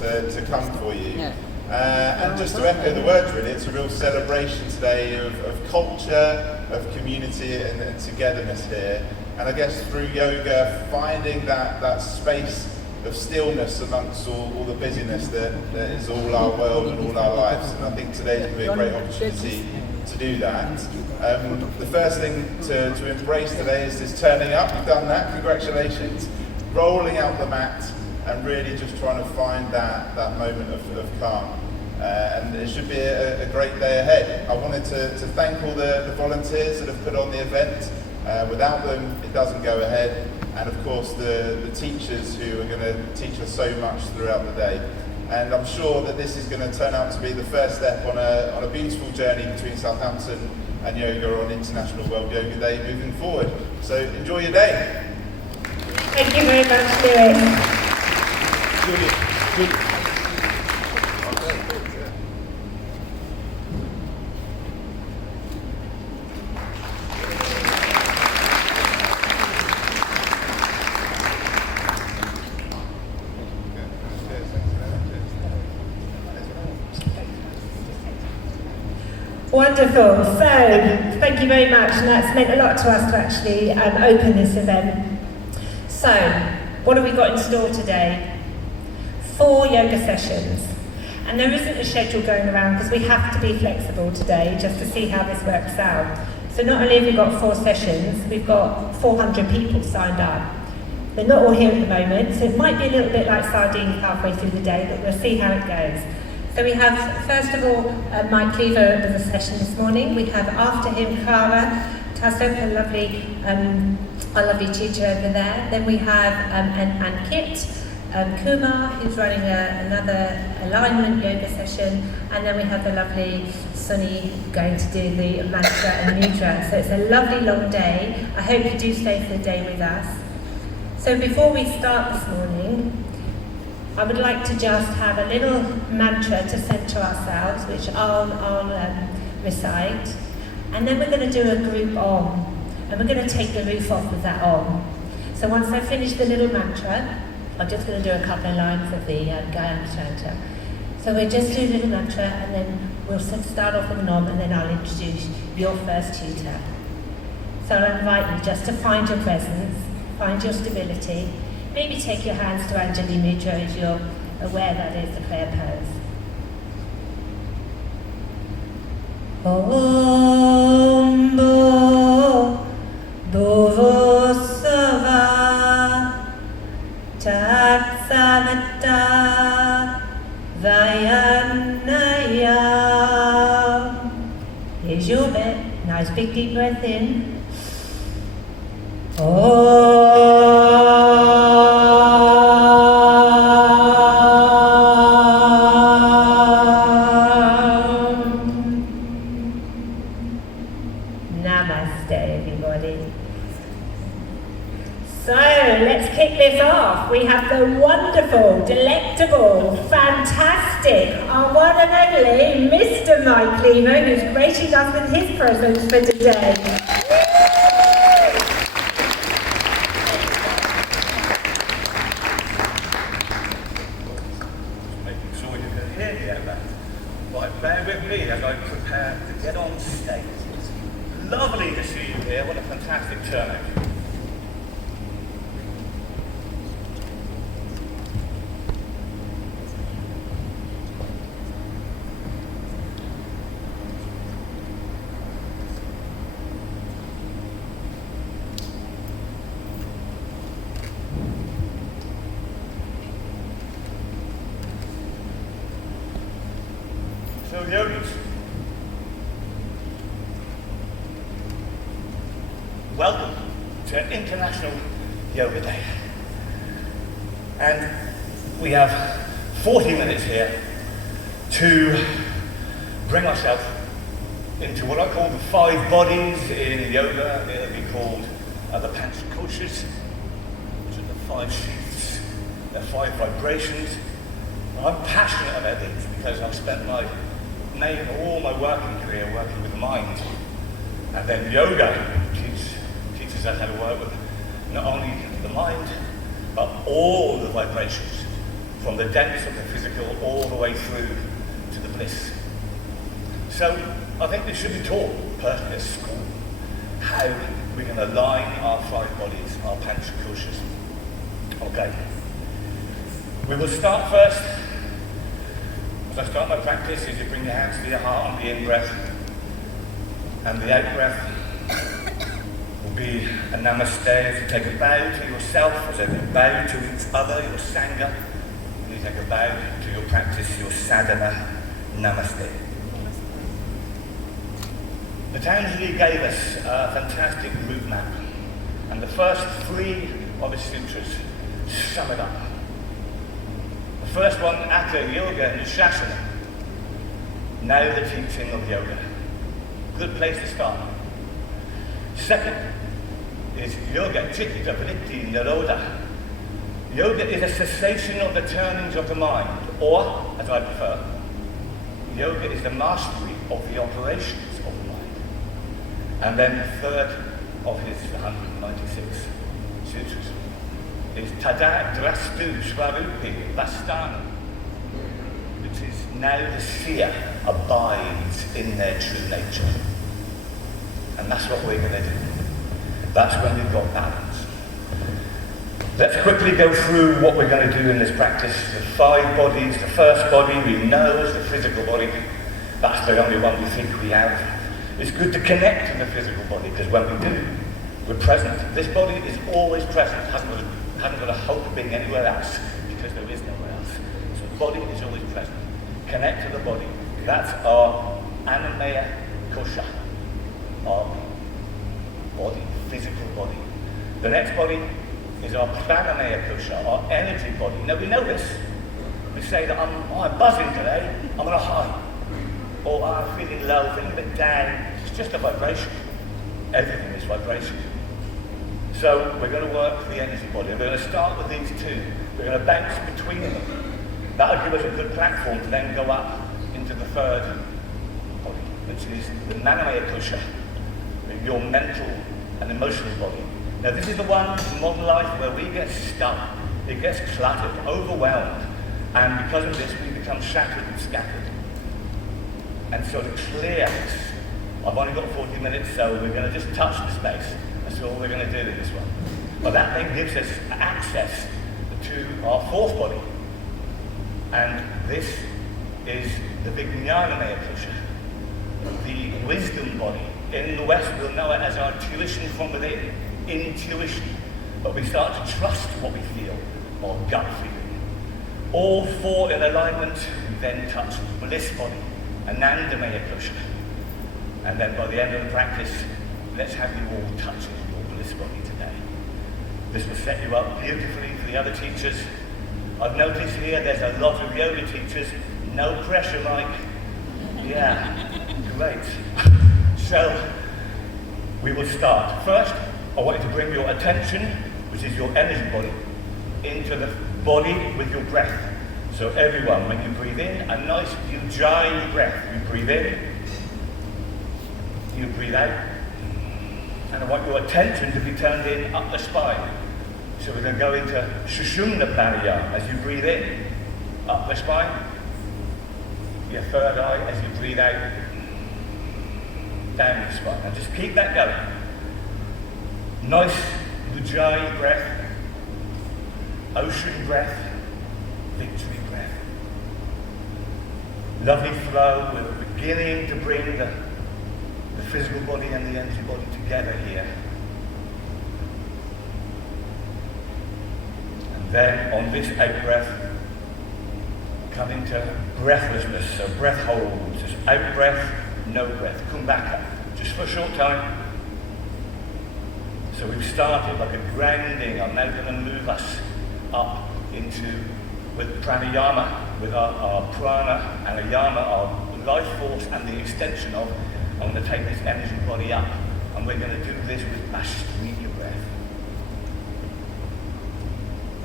to come for you. And just to echo the words really, it's a real celebration today of culture, of community and togetherness here. And I guess through yoga, finding that space of stillness amongst all the busyness that is all our world and all our lives. And I think today's going to be a great opportunity to do that. The first thing to embrace today is this turning up. You've done that, congratulations. Rolling out the mat and really just trying to find that moment of calm. And it should be a great day ahead. I wanted to thank all the volunteers that have put on the event. Without them, it doesn't go ahead. And of course the teachers who are going to teach us so much throughout the day. And I'm sure that this is going to turn out to be the first step on a beautiful journey between Southampton and yoga on International World Yoga Day moving forward. So enjoy your day. Thank you very much, Lewis. Julie. Wonderful. So, thank you very much, and that's meant a lot to us to actually open this event. So, what have we got in store today? 4 yoga sessions. And there isn't a schedule going around because we have to be flexible today just to see how this works out. So not only have we got 4 sessions, we've got 400 people signed up. They're not all here at the moment, so it might be a little bit like sardines halfway through the day, but we'll see how it goes. So we have, first of all, Mike Cleaver with a session this morning. We have after him Cara Tassop, our lovely teacher over there. Then we have and Kit Kumar, who's running another alignment yoga session. And then we have the lovely Sunny going to do the mantra and mudra. So it's a lovely long day. I hope you do stay for the day with us. So before we start this morning, I would like to just have a little mantra to center ourselves, which I'll recite. And then we're going to do a group Om. And we're going to take the roof off with that Om. So once I finish the little mantra, I'm just going to do a couple of lines of the Gayatri Mantra. So we'll just do a little mantra, and then we'll start off with an Om, and then I'll introduce your first tutor. So I'll invite you just to find your presence, find your stability. Maybe take your hands to Anjali Mudra as you're aware that is the prayer pose. Om Bhuvo Sava Tat Savita Vayanaya. Here's your bit. Nice big deep breath in. Namaste, everybody. So let's kick this off. We have the wonderful, delectable, fantastic, our one and only Mr. Mike Cleaver, who's graced us with his presence for today. Bear with me as I prepare to get on stage. It's lovely to see you here. What a fantastic turnout. So yogis, welcome to International Yoga Day. And we have 40 minutes here to bring ourselves into what I call the 5 bodies in yoga. It'll be called the Panchakoshas, which are the 5 sheaths, the 5 vibrations. I'm passionate about these because I've spent all my working career working with the mind. And then yoga teaches us how to work with not only the mind, but all the vibrations from the depths of the physical all the way through to the bliss. So I think this should be taught personally at school, how we can align our 5 bodies, our panchakoshas. Okay. We will start first. As I start my practice, is you bring your hands to your heart on the in-breath, and the out-breath will be a namaste. As you take a bow to yourself, as you bow to each other, your sangha, and you take a bow to your practice, your sadhana, namaste. Patanjali gave us a fantastic route map, and the first 3 of his sutras sum it up. The first one, Atha Yoga and Shasana. Now the teaching of yoga. Good place to start. Second is Yoga Chitta Vritti Nirodha. Yoga is a cessation of the turnings of the mind, or, as I prefer, yoga is the mastery of the operations of the mind. And then the third of his 196 sutras is Tada Drastu Swarupi Vastana, which is now the seer abides in their true nature. And that's what we're going to do. That's when we've got balance. Let's quickly go through what we're going to do in this practice. The 5 bodies. The first body we know is the physical body. That's the only one we think we have. It's good to connect to the physical body, because when we do, we're present. This body is always present. Hasn't got a hope of being anywhere else, because there is nowhere else. So the body is always present. Connect to the body. That's our Annamaya Kosha, our body, physical body. The next body is our Pranamaya Kosha, our energy body. Now we know this. We say that I'm buzzing today, I'm on a high. Or I'm feeling low, feeling a bit down. It's just a vibration. Everything is vibration. So we're going to work the energy body. We're going to start with these 2. We're going to bounce between them. That'll give us a good platform to then go up into the third body, which is the Manamaya Kosha, your mental and emotional body. Now this is the one in modern life where we get stuck. It gets cluttered, overwhelmed, and because of this we become shattered and scattered. And so to clear this, I've only got 40 minutes, so we're going to just touch the space. That's all we're going to do in this one. But that then gives us access to our 4th body. And this is the Vijnanamaya Kosha, the wisdom body. In the West, we'll know it as our tuition from within, intuition. But we start to trust what we feel, our gut feeling. All 4 in alignment, we then touch the bliss body, Anandamaya Kosha. And then by the end of the practice, let's have you all touching your bliss body today. This will set you up beautifully for the other teachers. I've noticed here there's a lot of yoga teachers. No pressure, Mike. Yeah, great. So, we will start. First, I want you to bring your attention, which is your energy body, into the body with your breath. So everyone, when you breathe in, a nice Ujjayi breath. You breathe in, you breathe out. And I want your attention to be turned in up the spine. So we're going to go into Sushumna Pranayama as you breathe in, up the spine. Your third eye as you breathe out, down the spine. And just keep that going. Nice Ujjayi breath, ocean breath, victory breath. Lovely flow. We're beginning to bring the physical body and the energy body together here. And then on this out breath, come into breathlessness. So breath holds, just out breath, no breath. Come back up, just for a short time. So we've started like a grounding. I'm now going to move us up into, with pranayama, with our prana and a yama, our life force and the extension of, I'm going to take this energy body up, and we're going to do this with Astrika breath.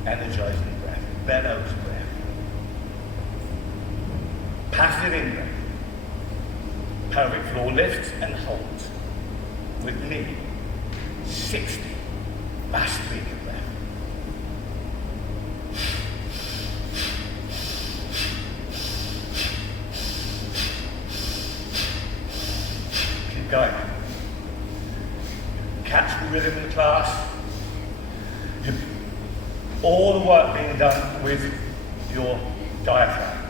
Energizing breath, bellows breath. Passive in-breath. Pelvic floor lifts and holds. With me, 60. Astrika breath. going. Catch the rhythm in the class. All the work being done with your diaphragm.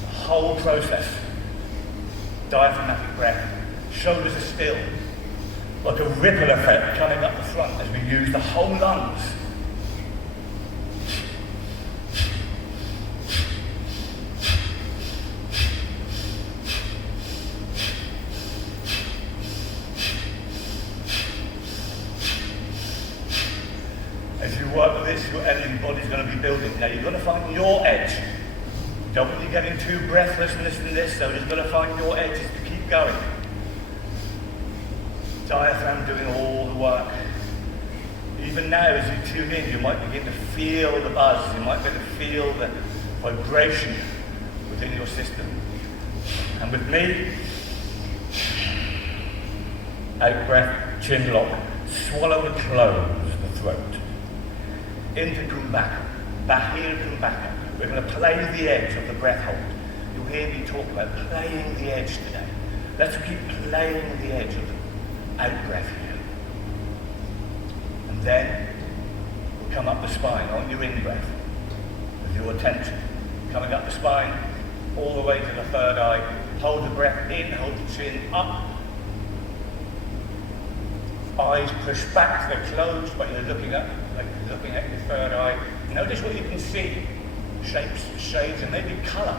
The whole process. Diaphragmatic breath. Shoulders are still. Like a ripple effect coming up the front as we use the whole lungs. As you work with this, your energy body's going to be building. Now you're going to find your edge. Don't want you getting too breathless and this, so you're going to find your edges to keep going. Diaphragm doing all the work. Even now, as you tune in, you might begin to feel the buzz. You might begin to feel the vibration within your system. And with me, out breath, chin lock, swallow to close the throat. Into Kumbhaka, Bahir Kumbhaka. We're going to play the edge of the breath hold. You'll hear me talk about playing the edge today. Let's keep playing the edge of the out breath here. And then we'll come up the spine on your in breath with your attention. Coming up the spine, all the way to the third eye. Hold the breath in, hold the chin up. Eyes push back, they're closed, but you're looking up, like you're looking at your third eye. Notice what you can see. Shapes, shades, and maybe colour.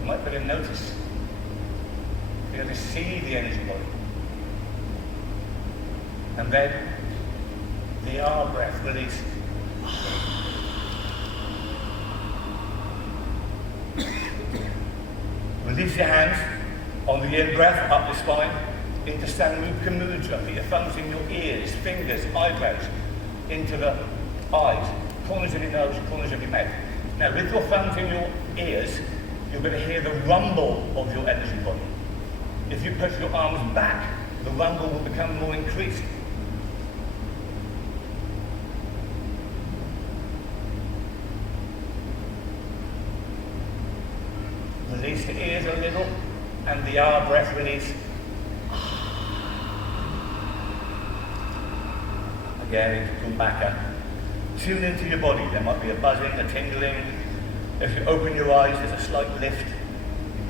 You might be able to notice. You're able to see the energy body. And then the R breath, release. Release your hands on the in breath, up the spine, into Sangmukha Mudra. Put your thumbs in your ears, fingers, eyebrows, into the eyes, corners of your nose, corners of your mouth. Now, with your thumbs in your ears, you're going to hear the rumble of your energy body. If you push your arms back, the rumble will become more increased. Release the ears a little, and the R breath release. Again, into Kumbhaka. Tune into your body. There might be a buzzing, a tingling. If you open your eyes, there's a slight lift.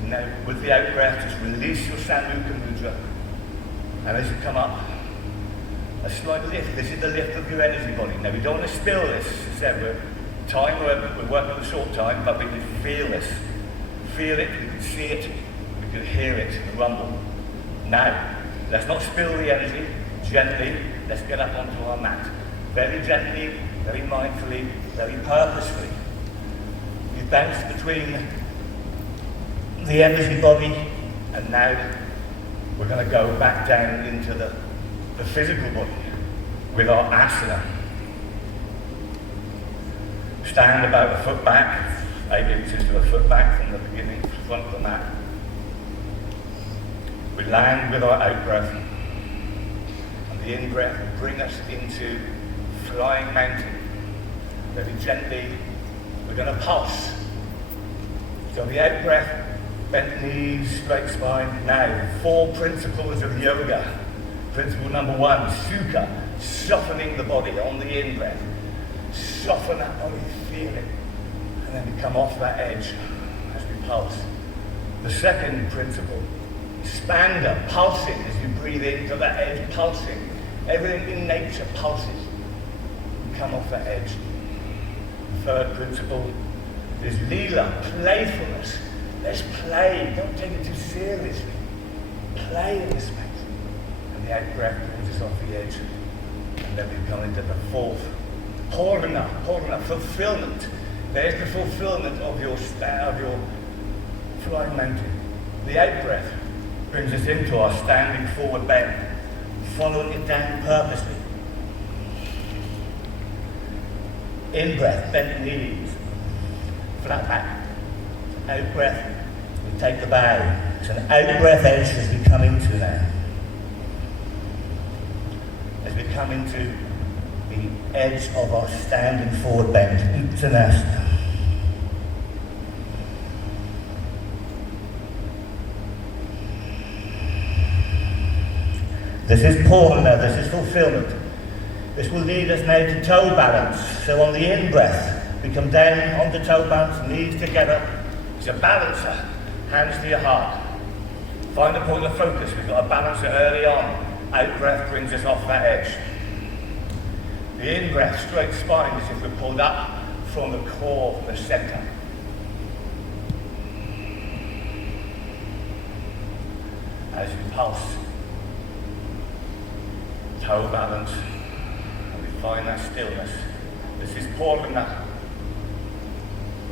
Now, with the out breath, just release your Sangmukha Mudra. And as you come up, a slight lift. This is the lift of your energy body. Now, we don't want to spill this. As I said, we're working on a short time, but we can feel this. Feel it, we can see it, we can hear it, the rumble. Now, let's not spill the energy. Gently, let's get up onto our mat. Very gently, very mindfully, very purposefully. You bounce between the energy body, and now we're going to go back down into the physical body with our asana. Stand about a foot back, 8 inches to a foot back from the beginning, front of the mat. We land with our out breath, and the in breath will bring us into flying mountain. Very gently, we're going to pulse. So the out breath, bent knees, straight spine. Now, 4 principles of yoga. Principle number 1, sukha, softening the body on the in breath. Soften that body, feel it. And then we come off that edge as we pulse. The second principle, spanda, pulsing as you breathe into that edge, pulsing. Everything in nature pulses. We come off that edge. The third principle is lila, playfulness. Let's play, don't take it too seriously. Play in this space. And the out breath brings us off the edge. And then we come into the fourth, purna, fulfillment. There's the fulfillment of your flying mountain. The out breath brings us into our standing forward bend, following it down purposely. In breath, bent knees, flat back. Out breath, we take the bow. It's an out breath edge as we come into now. As we come into the edge of our standing forward bend, Uttanasana. This is purna, this is fulfillment. This will lead us now to toe balance. So on the in-breath, we come down onto toe balance, knees together. It's a balancer, hands to your heart. Find a point of focus, we've got to balance it early on. Out-breath brings us off that edge. The in-breath, straight spine, as if we're pulled up from the core, from the centre. As we pulse, toe balance, and we find that stillness. This is purna.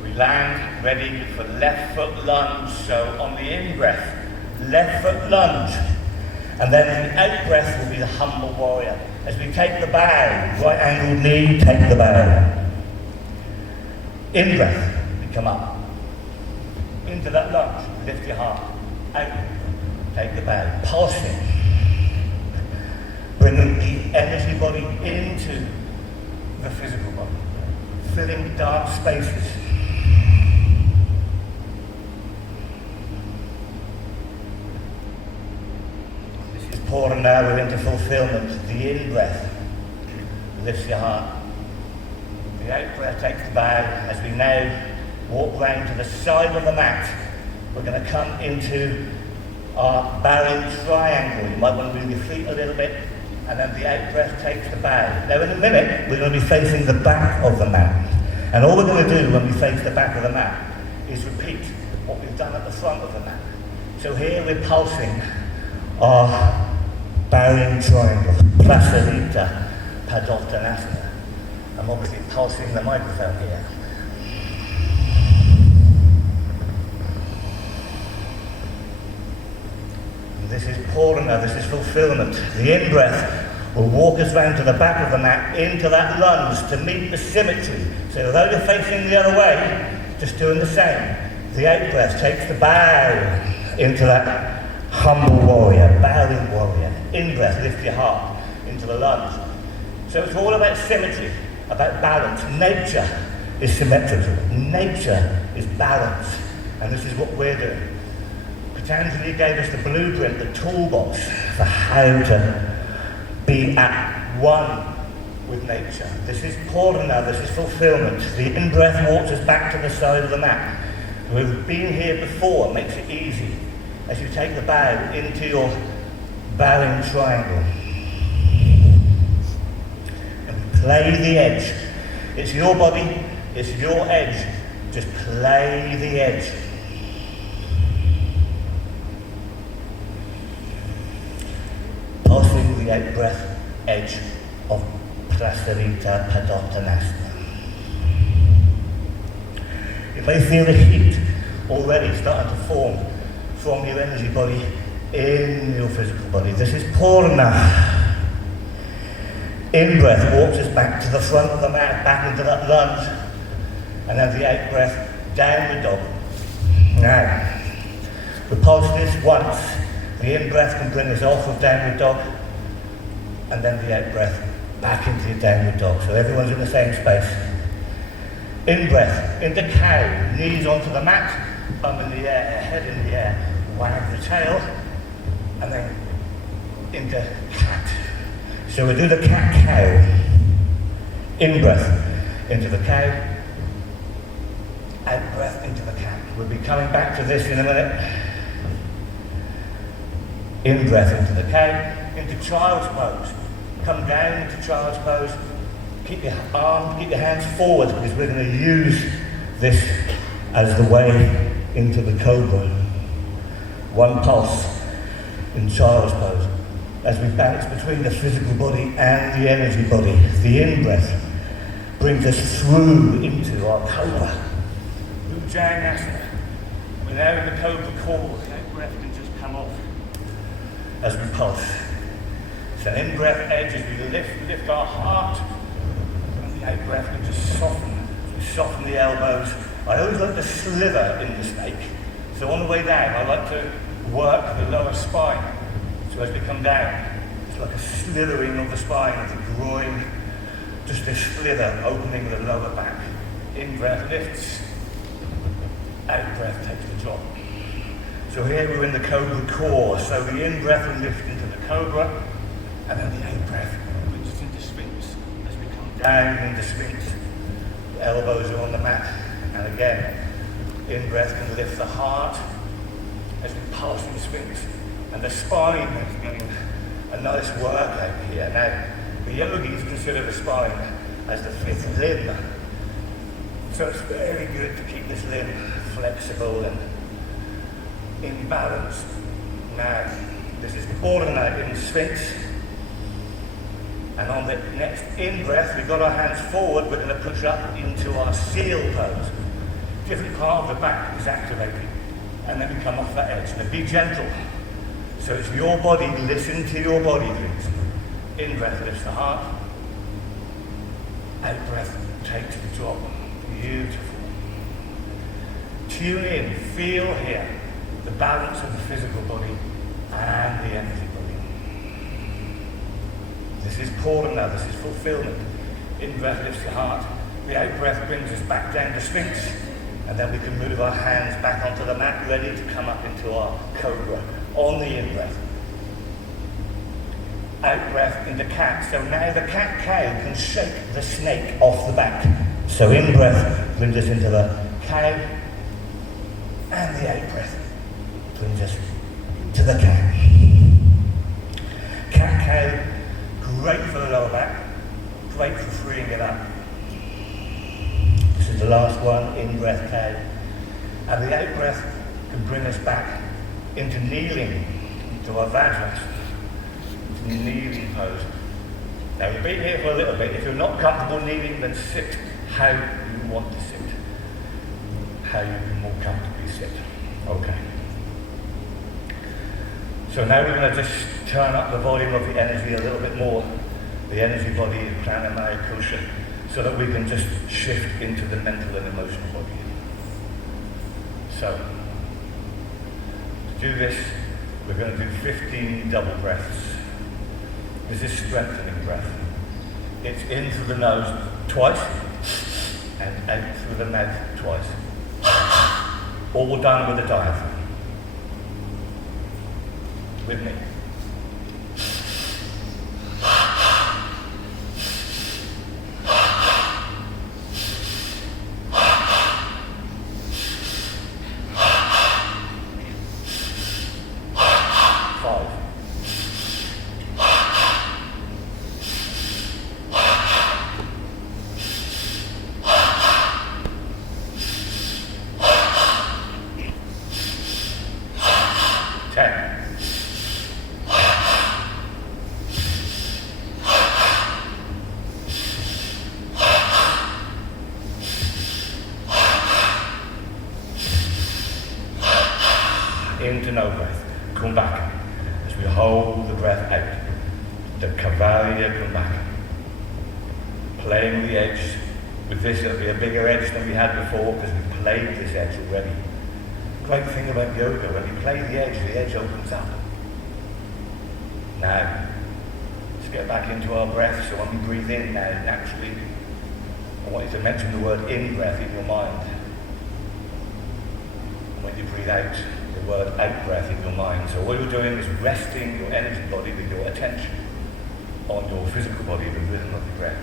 We land ready for left foot lunge, so on the in-breath, left foot lunge. And then the out-breath will be the humble warrior. As we take the bow, right angled knee, take the bow. In-breath, we come up. Into that lunge, lift your heart. Out, take the bow. Pulsing. Bringing the energy body into the physical body. Filling dark spaces. Purna, now we're into fulfillment. The in-breath lifts your heart. The out-breath takes the bow. As we now walk round to the side of the mat, we're going to come into our bowing triangle. You might want to move your feet a little bit, and then the out-breath takes the bow. Now in a minute, we're going to be facing the back of the mat. And all we're going to do when we face the back of the mat is repeat what we've done at the front of the mat. So here we're pulsing our bowing triangle, Prasarita Padottanasana. I'm obviously pulsing the microphone here. And this is purna, this is fulfillment. The in-breath will walk us round to the back of the mat into that lunge to meet the symmetry. So although you're facing the other way, just doing the same. The out-breath takes the bow into that humble warrior, bowing warrior. In-breath, lift your heart into the lunge. So it's all about symmetry, about balance. Nature is symmetrical. Nature is balance. And this is what we're doing. Patanjali gave us the blueprint, the toolbox for how to be at one with nature. This is purna, this is fulfillment. The in-breath walks us back to the side of the mat. We've been here before, it makes it easy. As you take the bow into your bowing triangle. And play the edge. It's your body, it's your edge. Just play the edge. Pulsing the out-breath edge of Prasarita Padottanasana. You may feel the heat already starting to form from your energy body in your physical body. This is purna. In-breath walks us back to the front of the mat, back into that lunge. And then the out-breath, downward dog. Now, we pulse this once. The in-breath can bring us off of downward dog. And then the out-breath back into your downward dog. So everyone's in the same space. In-breath, into cow, knees onto the mat, bum in the air, head in the air. Wag the tail, and then into cat. So we do the cat-cow. In-breath into the cow, out-breath into the cat. We'll be coming back to this in a minute. In-breath into the cow, into child's pose. Come down into child's pose. Keep your arms, keep your hands forward, because we're going to use this as the way into the cobra. One pulse in child's pose. As we balance between the physical body and the energy body, the in-breath brings us through into our cobra. Bhujangasana. We're now in the cobra core. The out-breath can just come off as we pulse. It's an in-breath edge as we lift our heart, and the out-breath can just soften the elbows. I always like to slither in the snake. So on the way down, I like to work the lower spine. So as we come down, it's like a slithering of the spine, of the groin, just a slither, opening the lower back. In-breath lifts, out-breath takes the drop. So here we're in the cobra core. So the in-breath will lift into the cobra, And then the out breath brings us into Sphinx. As we come down into Sphinx, the elbows are on the mat. And again, in breath can lift the heart as we pass through Sphinx. And the spine is getting a nice workout here. Now, the yogis consider the spine as the fifth limb. So it's very good to keep this limb flexible and in balance. Now, this is Purna in Sphinx. And on the next in-breath, we've got our hands forward, we're going to push up into our seal pose. Different part of the back is activated. And then we come off that edge. Now be gentle. So it's your body, listen to your body, please. In-breath lifts the heart. Out-breath takes the drop. Beautiful. Tune in, feel here the balance of the physical body and the energy body. This is Purna, this is fulfillment. In-breath lifts the heart. The out-breath brings us back down to Sphinx. And then we can move our hands back onto the mat, ready to come up into our cobra. On the in-breath. Out-breath into cat. So now the cat-cow can shake the snake off the back. So in-breath brings us into the cow. And the out-breath brings us to the cat. Cat-cow, great for the lower back. Great for freeing it up. This is the last one, in-breath cow. And the out-breath can bring us back into kneeling, into our Vajras, into kneeling pose. Now you've been here for a little bit. If you're not comfortable kneeling, then sit how you want to sit. How you can more comfortably sit. Okay. So now we're going to just turn up the volume of the energy a little bit more. The energy body, the pranamaya kosha, so that we can just shift into the mental and emotional body. So, to do this, we're going to do 15 double breaths. This is strengthening breath. It's in through the nose twice, and out through the mouth twice. All done with the diaphragm. With me. Into no breath. Kumbhaka. As we hold the breath out. The Kavalya Kumbhaka. Playing with the edge. With this, it'll be a bigger edge than we had before because we played this edge already. Great thing about yoga, when you play the edge opens up. Now, let's get back into our breath. So when we breathe in now, naturally, I want you to mention the word in-breath in your mind. And when you breathe out, the word out-breath in your mind. So what you're doing is resting your energy body with your attention on your physical body, the rhythm of the breath.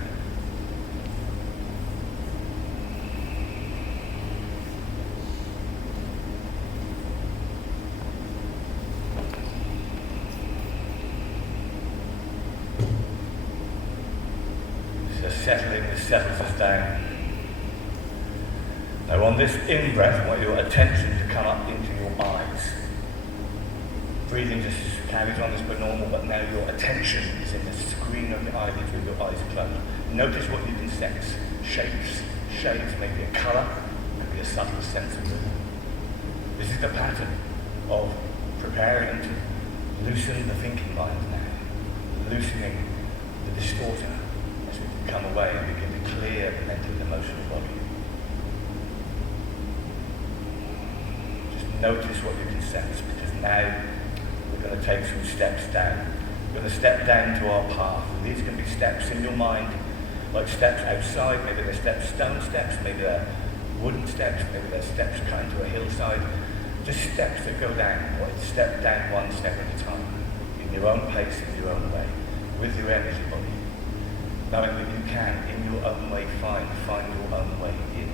So settling, this settles us down. Now on this in-breath, I want your attention to come up into your eyes. Breathing just carries on as per normal, but now your attention is in the screen of the eyelids with your eyes closed. Notice what you can sense. Shapes, shades, maybe a colour, maybe a subtle sense of movement. This is the pattern of preparing to loosen the thinking mind now. Loosening the distorter as we come away and begin to clear the mental and emotional body. Notice what you can sense, because now we're going to take some steps down. We're going to step down to our path. And these can be steps in your mind, like steps outside, maybe they're stone steps, maybe they're wooden steps, maybe they're steps coming to a hillside. Just steps that go down, or step down one step at a time, in your own pace, in your own way. with your energy body, knowing that you can, in your own way, find your own way in.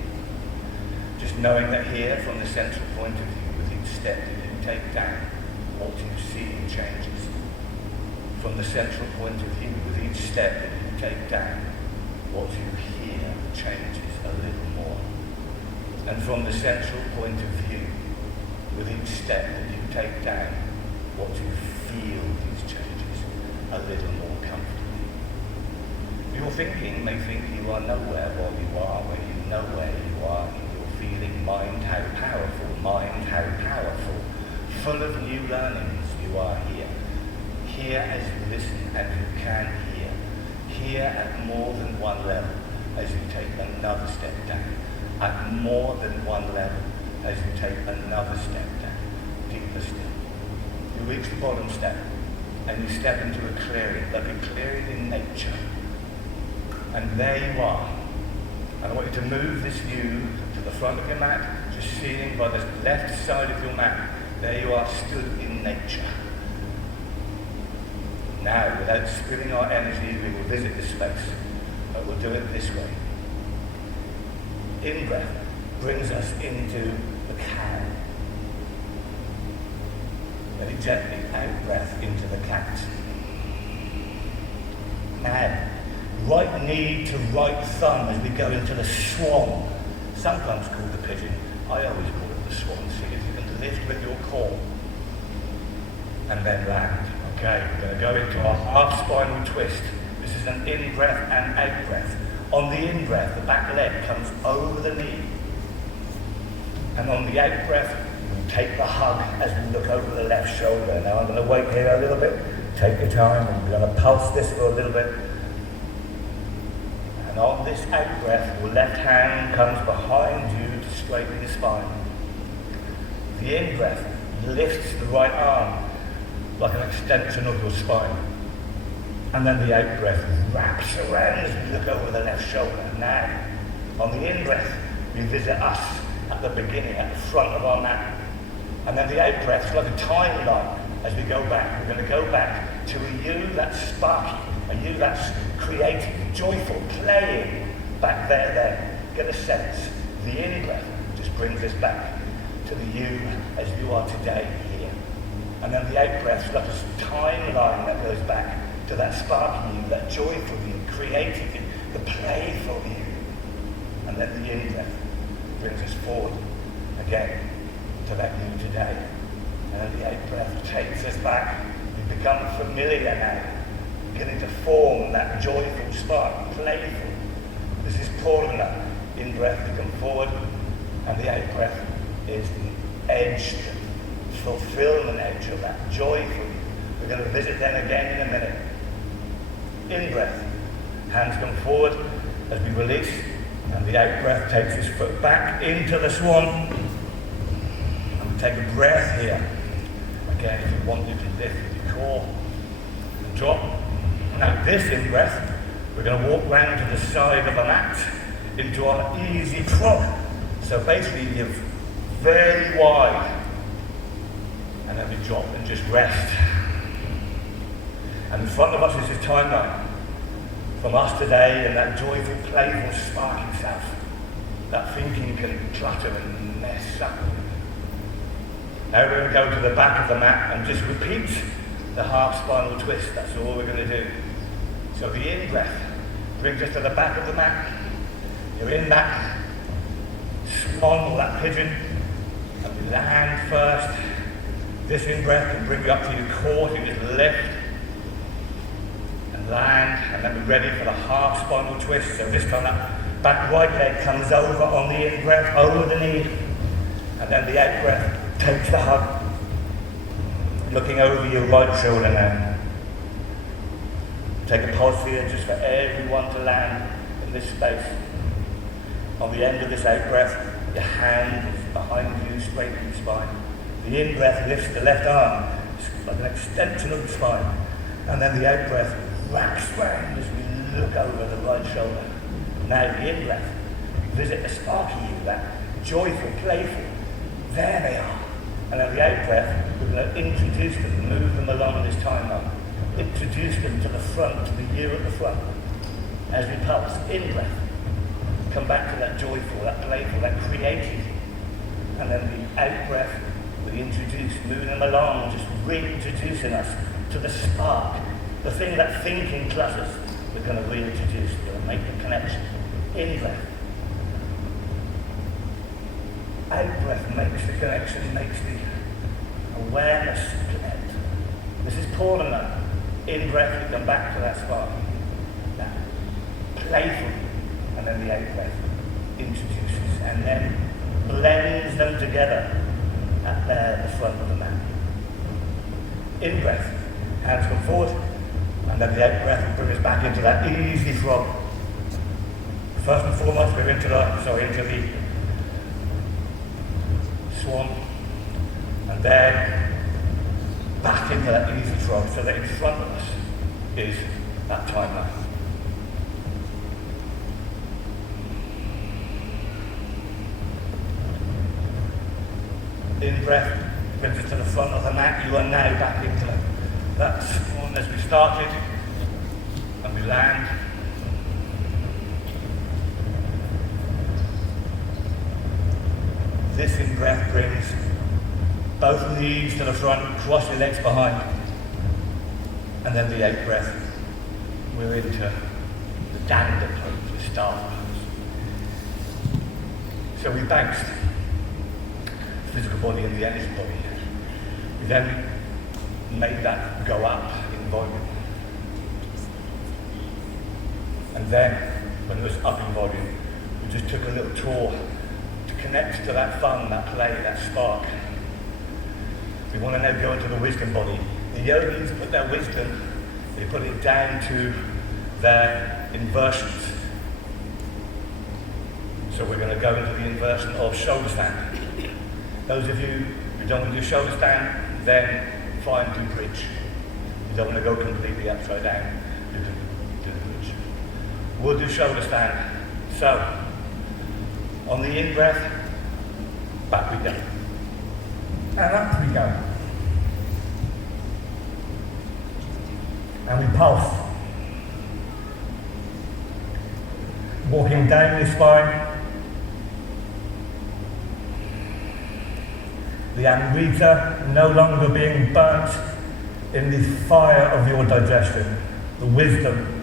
Just knowing that here, from the central point of view, with each step that you take down, what you see changes. From the central point of view, with each step that you take down, what you hear changes a little more. And from the central point of view, with each step that you take down, what you feel these changes a little more comfortably. Your thinking may think you are nowhere while you are where you know where you are in your feeling. Mind, how powerful, full of new learnings. You are here. Here as you listen and you can hear. Here at more than one level as you take another step down. At more than one level as you take another step down. Deeper still. You reach the bottom step and you step into a clearing, like a clearing in nature. And there you are. And I want you to move this view to the front of your mat, just seeing by the left side of your mat. There you are, stood in nature. Now, without spilling our energy, we will visit this space, but we'll do it this way. In-breath brings us into the cow. Very gently, out-breath into the cat. Now, right knee to right thumb as we go into the swan, sometimes called the pigeon. I always call it the swan. See if you can lift with your core and then land. Okay, we're going to go into our half spinal twist. This is an in-breath and out-breath. On the in-breath, the back leg comes over the knee. And on the out-breath, we take the hug as we look over the left shoulder. Now I'm going to wait here a little bit. Take your time. I'm going to pulse this for a little bit. And on this out-breath, your left hand comes behind you to straighten your spine. The in-breath lifts the right arm like an extension of your spine. And then the out-breath wraps around as we look over the left shoulder. Now, on the in-breath, we visit us at the beginning, at the front of our mat. And then the out-breath is like a timeline as we go back. We're going to go back to a you that's sparky, a you that's creative, joyful, playing, back there. Get a sense. The in-breath just brings us back to the you as you are today here. And then the out-breath is like a timeline that goes back to that sparky you, that joyful you, creative you, the playful you. And then the in-breath brings us forward again to that you today. And then the out-breath takes us back. We become familiar now, beginning to form that joyful spark, playful. This is Purna. In-breath to come forward, and the out-breath is the edge, the fulfillment edge of that joyful. We're going to visit them again in a minute. In-breath, hands come forward as we release, and the out-breath takes his foot back into the swan. And take a breath here. Again, if you want, you can lift with your core and drop. Now this in-breath, we're going to walk round to the side of the mat into our easy prop. So basically you're very wide. And then we drop and just rest. And in front of us is this timeline from us today and that joyful, playful, sparking self. That thinking can clutter and mess up. Now we're going to go to the back of the mat and just repeat the half spinal twist. That's all we're going to do. So the in-breath brings us to the back of the mat. You're in that swan or that pigeon, and we land first. This in-breath can bring you up to your core, so you just lift and land, and then we're ready for the half spinal twist. So this time that back right leg comes over on the in-breath, over the knee, and then the out-breath takes the hug, looking over your right shoulder now. Take a pause here just for everyone to land in this space. On the end of this out-breath, your hand is behind you, straight in the spine. The in-breath lifts the left arm, like an extension of the spine. And then the out-breath wraps round as we look over the right shoulder. Now the in-breath, visit the sparky you, that joyful, playful. There they are. And then the out-breath, we're going to introduce them, move them along this timeline. introduce them to the front, to the you at the front. As we pulse, in-breath. Come back to that joyful, that playful, that creative. And then the out-breath, we introduce, moving them along, just reintroducing us to the spark, the thing that thinking clutters. We're going to reintroduce, we're going to make the connection. In-breath. Out-breath makes the connection, makes the awareness connect. This is Paul and that. In-breath, we come back to that spark. That playful. And then the out-breath introduces and then blends them together at the front of the mat. In-breath, hands come forward, and then the out-breath will bring us back into that easy frog. First and foremost, we're into the swan, and then back into that easy frog, so that in front of us is that timeline. In-breath brings us to the front of the mat. You are now back into that swan as we started, and we land. This in-breath brings both knees to the front, cross your legs behind, and then the out-breath, we're into the danda pose, the staff pose. So we bounced physical body and the energy body. We then made that go up in volume. And then, when it was up in volume, we just took a little tour to connect to that fun, that play, that spark. We want to now go into the wisdom body. The yogis put their wisdom, they put it down to their inversions. So we're going to go into the inversion of shoulder stand. Those of you who don't want to do shoulder stand, then fine, do bridge. You don't want to go completely upside down, do the bridge. We'll do shoulder stand. So, on the in-breath, back we go. And up we go. And we pulse. Walking down the spine. The amrita no longer being burnt in the fire of your digestion. The wisdom,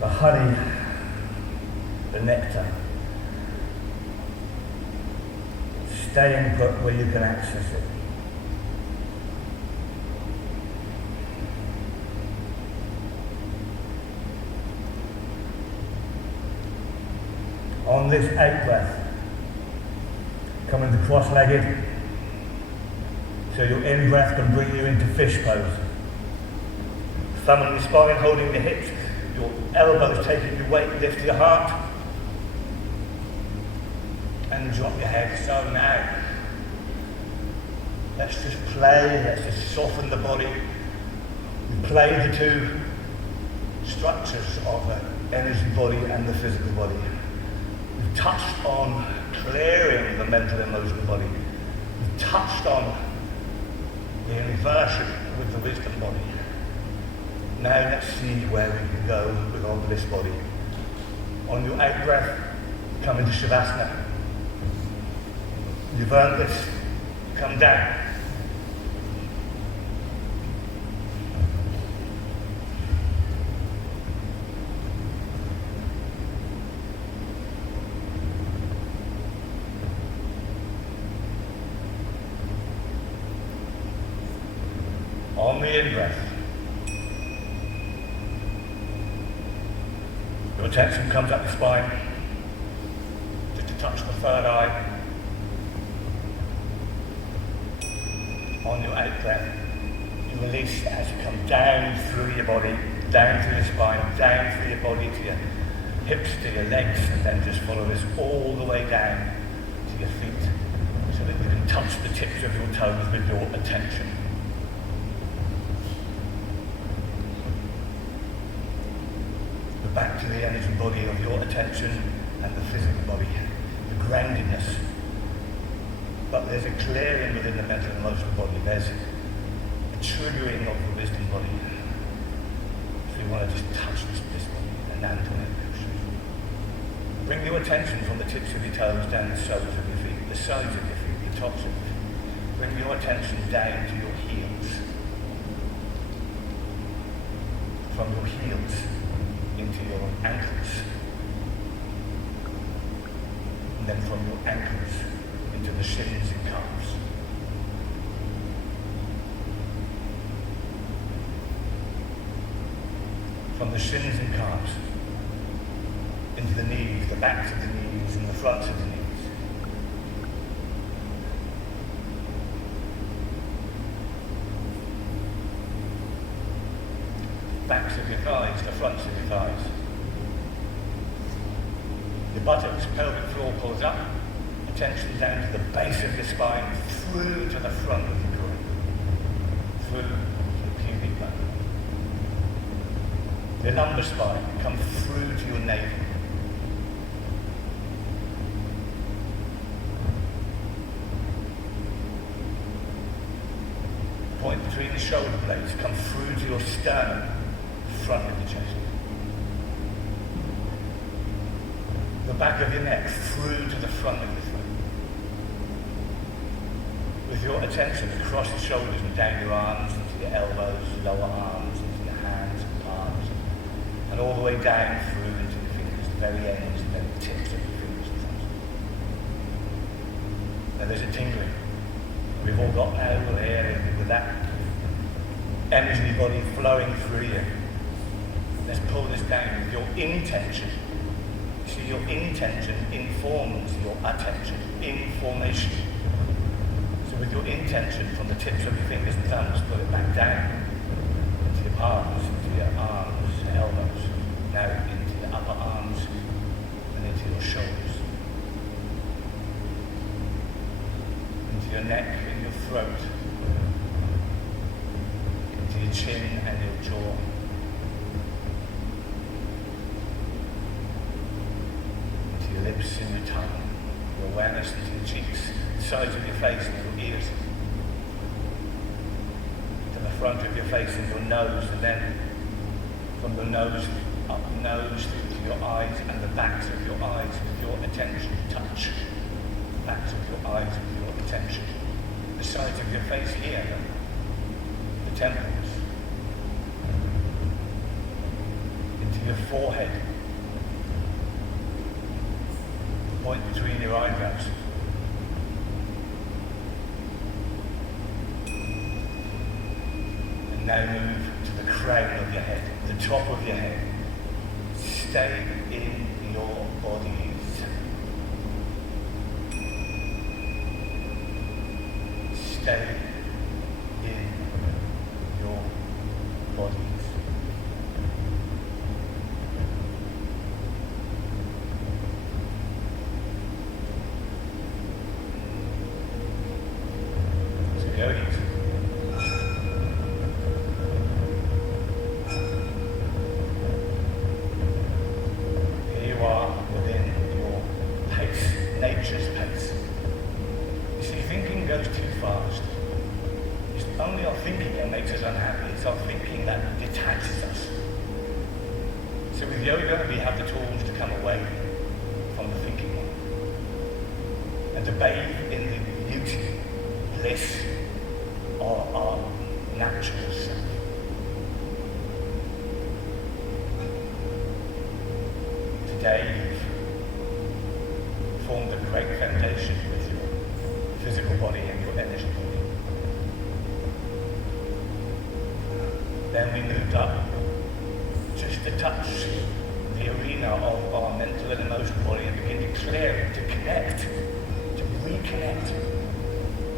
the honey, the nectar. Staying put where you can access it. On this out-breath, coming to cross-legged, so your in-breath can bring you into fish pose. Thumb on your spine, holding the hips, your elbows taking your weight, lift your heart, and drop your head. So now, let's just play, let's just soften the body. We play the two structures of the energy body and the physical body. We've touched on clearing the mental emotional body. We've touched on the inversion with the wisdom body. Now let's see where we can go with our bliss body. On your out breath, come into Shavasana. You've earned this. Come down. On the in-breath, your attention comes up the spine, just to touch the third eye. On your out-breath, you release as you come down through your body, down through your spine, down through your body to your hips, to your legs, and then just follow this all the way down to your feet, so that you can touch the tips of your toes with your attention. Back to the energy body of your attention and the physical body, the groundedness. But there's a clearing within the mental and emotional body. There's a triggering of the wisdom body. So we want to just touch this body and land on it. Bring your attention from the tips of your toes down the soles of your feet, the sides of your feet, the tops of your feet. Bring your attention down to your heels. From your heels into your ankles. And then from your ankles into the shins and calves. From the shins and calves into the knees, the backs of the knees and the fronts of the knees. Backs of your thighs, the fronts of your thighs. Your buttocks, pelvic floor pulls up, attention down to the base of your spine, through to the front of your groin, through to the pubic bone. Your lumbar spine, come through to your navel. Point between the shoulder blades, come through to your sternum, front of the chest. The back of your neck, through to the front of your throat. With your attention across your shoulders and down your arms, into your elbows, lower arms, into your hands and palms, and all the way down through into the fingers, the very ends, the very tips of your fingers and thumbs. Now there's a tingling. We've all got now, we're here with that energy body flowing through you. Let's pull this down with your intention. See, your intention informs your attention, information. So with your intention from the tips of your fingers and thumbs, pull it back down into your palms, into your arms, elbows, now into your upper arms and into your shoulders, into your neck and your throat, into your chin and your jaw. Your lips and your tongue, your awareness into your cheeks, the sides of your face and your ears, to the front of your face and your nose, and then from the nose, up the nose, through to your eyes and the backs of your eyes with your attention. Touch the backs of your eyes with your attention. The sides of your face here, the temples, into your forehead. Point between your eyebrows. And now move to the crown of your head, the top of your head. Stay in your bodies. Stay in your bodies. Yogis. Here you are within your pace, nature's pace. You see, thinking goes too fast. It's only our thinking that makes us unhappy. It's our thinking that detaches us. So with yoga, we have the tools to come away from the thinking one and to bathe in the beauty, bliss, or our natural self. Today you've formed a great foundation with your physical body and your energy body. Then we moved up just to touch the arena of our mental and emotional body and begin to clear it, to connect, to reconnect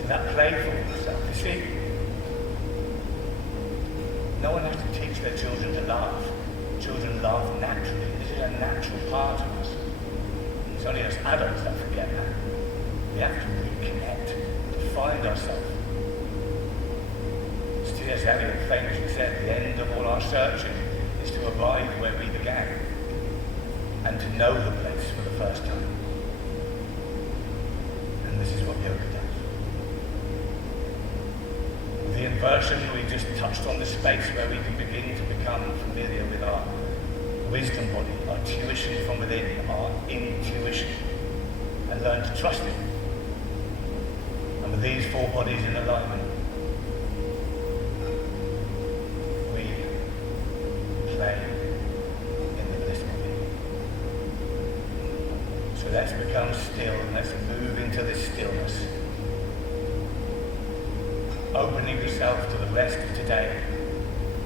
to that playful self. You see, no one has to teach their children to laugh. Children laugh naturally. This is a natural part of us. It's only us adults that forget that. We have to reconnect, to find ourselves. As T.S. Eliot famously said, the end of all our searching is to arrive where we began and to know the place for the first time. And this is what yoga does. The inversion, we just touched on the space where we can begin to become familiar with our wisdom body, our tuition from within, our intuition, and learn to trust it. And with these 4 bodies in alignment, we play in the bliss body. So let's become still and let's move into this stillness. Opening yourself to the rest of today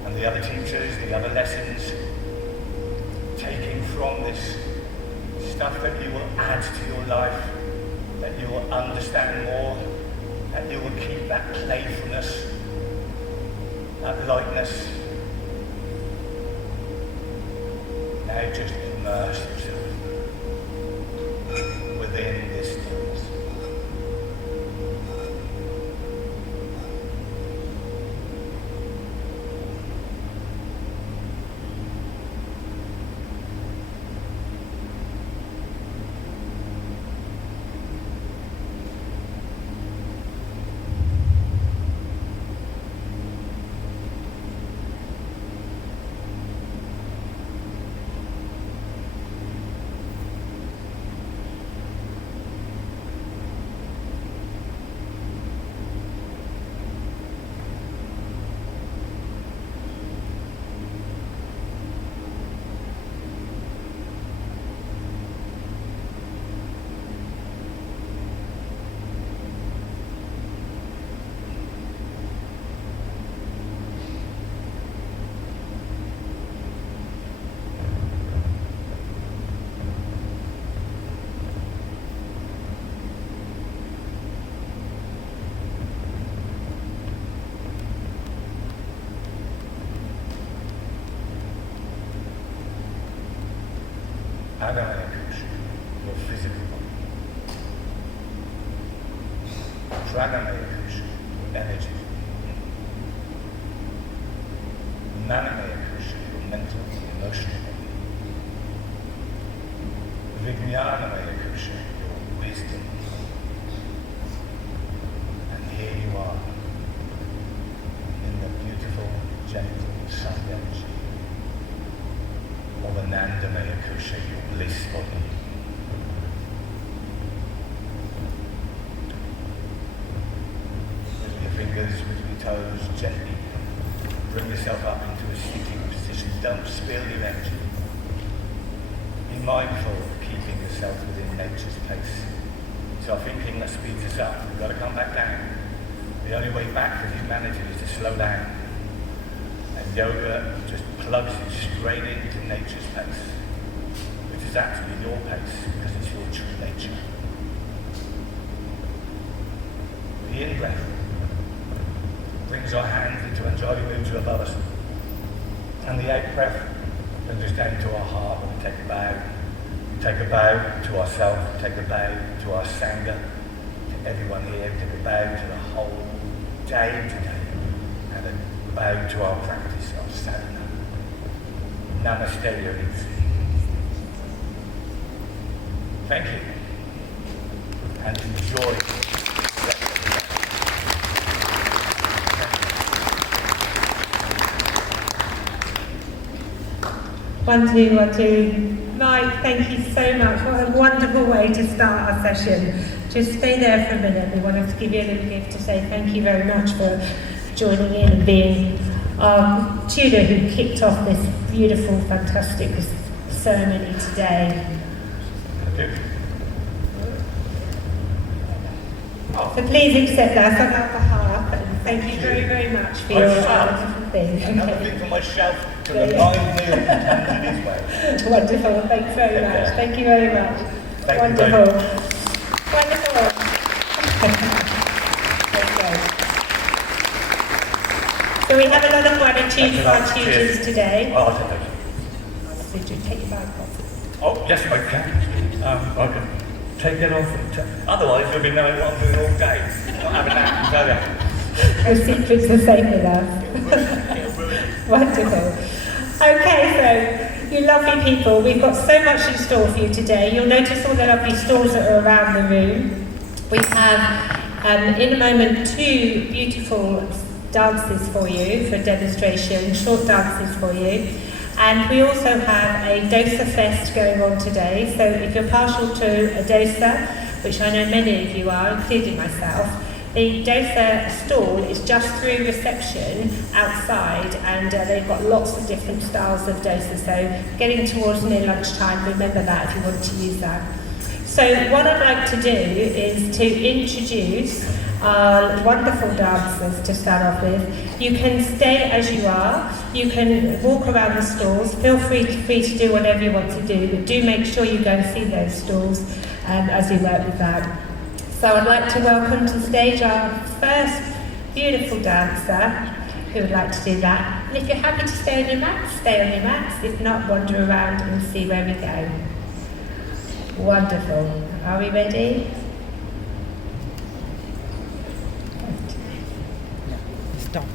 and the other teachers, the other lessons, taking from this stuff that you will add to your life, that you will understand more, that you will keep that playfulness, that lightness. Now just immerse yourself within this stillness. Agamaya Kusha, your physical body. Dragamaya Kusha, your energy. Manamaya Kusha, your mental and emotional body. Vijnanamaya Kusha, your wisdom. And here you are, in the beautiful, gentle sun energy. Of Anandamaya Kusha, your bliss body. With your fingers, with your toes, gently bring yourself up into a seating position. Don't spill your energy. Be mindful of keeping yourself within nature's pace. So our thinking that speeds us up. We've got to come back down. The only way back for humanity is to slow down. And yoga just plugs you straight into nature's pace, which is actually your pace because it's your true nature. The in-breath brings our hands into Anjali Mudra above us, and the out-breath brings us down to our heart and we take a bow. We take a bow to ourselves, we take a bow to our Sangha, to everyone here, we take a bow to the whole day today, and a bow to our practice of sadhana. Namaste, yogis. Thank you, and enjoy. One, two, 1, 2. Mike, thank you so much. What a wonderful way to start our session. Just stay there for a minute. We wanted to give you a little gift to say thank you very much for joining in and being our tutor who kicked off this beautiful, fantastic ceremony today. So please accept that on our behalf, and thank you very, very much for your wonderful thing. Another thing for myself to the live meal in Tanzania's way. Wonderful, thanks very much. Thank you very much. Thank Wonderful. you Wonderful. Okay. So we have a lot of gratitude for our tutors today. Oh, I'll take those. So do take your bag off. Oh, yes, I can. I can take it off. Otherwise, we'll be knowing what I'm doing all day. Not having that. Your secrets are safe with us. Wonderful. Okay, so you lovely people, we've got so much in store for you today. You'll notice all the lovely stalls that are around the room. We have, in a moment, 2 beautiful dances for you, for a demonstration, short dances for you. And we also have a Dosa Fest going on today, so if you're partial to a dosa, which I know many of you are, including myself, the dosa stall is just through reception outside, and they've got lots of different styles of dosa, so getting towards near lunchtime, remember that if you want to use that. So what I'd like to do is to introduce our wonderful dancers to start off with. You can stay as you are, you can walk around the stalls, feel free to do whatever you want to do, but do make sure you go and see those stalls as you work with that. So I'd like to welcome to the stage our first beautiful dancer who would like to do that. And if you're happy to stay on your mats, stay on your mats. If not, wander around and see where we go. Wonderful. Are we ready? Stop.